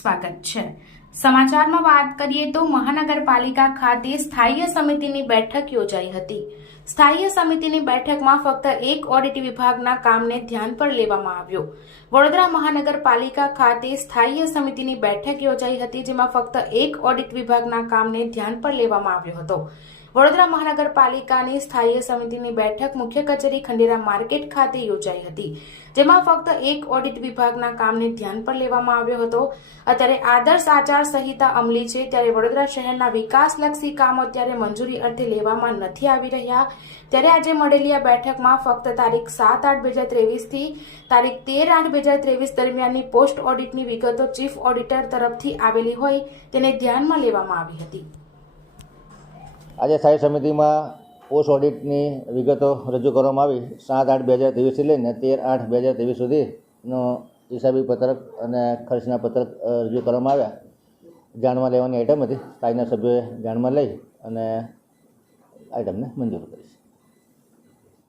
સ્વાગત છે. સમાચારમાં વાત કરીએ તો મહાનગરપાલિકા ખાતે સ્થાયી સમિતિની બેઠક યોજાઈ હતી. સ્થાયી સમિતિની બેઠકમાં ફક્ત એક ઓડિટ વિભાગના કામને ધ્યાન પર લેવામાં આવ્યો. વડોદરા મહાનગરપાલિકા ખાતે સ્થાયી સમિતિની બેઠક યોજાઈ હતી, જેમાં ફક્ત એક ઓડિટ વિભાગના કામને ધ્યાન પર લેવામાં આવ્યો હતો. વડોદરા મહાનગરપાલિકાની સ્થાયી સમિતિની બેઠક મુખ્ય કચેરી ખંડેરા માર્કેટ ખાતે યોજાઈ હતી, જેમાં ફક્ત એક ઓડિટ વિભાગના કામને ધ્યાન પર લેવામાં આવ્યો હતો. અત્યારે આદર્શ આચાર સંહિતા અમલી છે, ત્યારે વડોદરા શહેરના વિકાસલક્ષી કામો અત્યારે મંજૂરી અર્થે લેવામાં નથી આવી રહ્યા. ત્યારે આજે મળેલી આ બેઠકમાં ફક્ત તારીખ સાત આઠ બે હજાર ત્રેવીસથી તારીખ તેર આઠ બે હજાર ત્રેવીસ દરમિયાનની પોસ્ટ ઓડિટની વિગતો ચીફ ઓડિટર તરફથી આવેલી હોય, તેને ધ્યાનમાં લેવામાં આવી હતી. આજે સ્થાયી સમિતિમાં પોસ્ટ ઓડિટની વિગતો રજૂ કરવામાં આવી. સાત આઠ બે હજાર ત્રેવીસથી લઈને તેર આઠ બે હજાર ત્રેવીસ સુધીનો હિસાબી પત્રક અને ખર્ચના પત્રક રજૂ કરવામાં આવ્યા. જાણવા લેવાની આઇટમ હતી. સ્થાયીના સભ્યોએ જાણમાં લઈ અને આઇટમને મંજૂર કરી છે.